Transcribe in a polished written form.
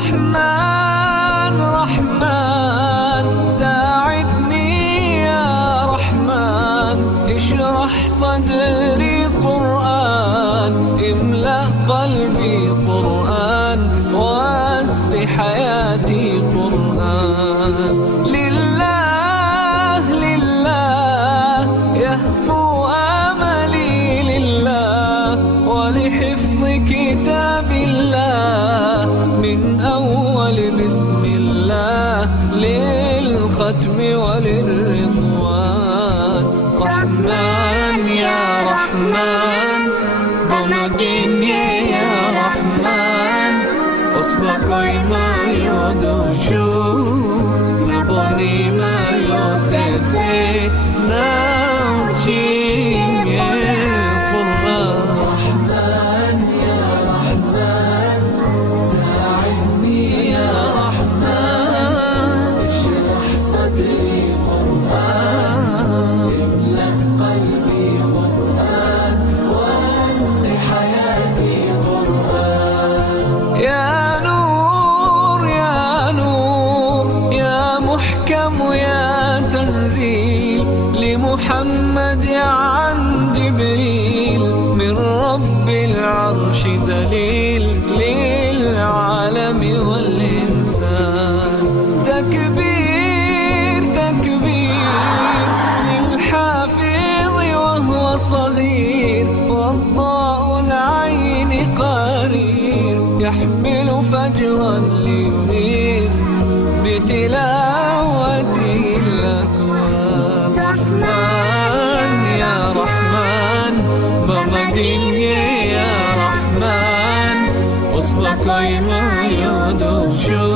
رحمن رحمن ساعدني يا رحمن اشرح صدري قرآن املأ قلبي قرآن واسق حياتي قرآن لله لله يهفو آملي لله ولحفظ كتاب الله من أول بسم الله للختم وللرضوان رحمن يا رحمن بمجيني يا رحمن أصبحي ما يدوشو نبني ما يوسيتي نوشيني يا تنزيل لمحمد عن جبريل من رب العرش دليل للعالم والإنسان تكبير تكبير للحافظ وهو صغير والضاء العين قرير يحمل فجرا لينير بتلاوته الأكوان رحمن يا رحمن بمجيني يا رحمن أصبحي ما يدوشو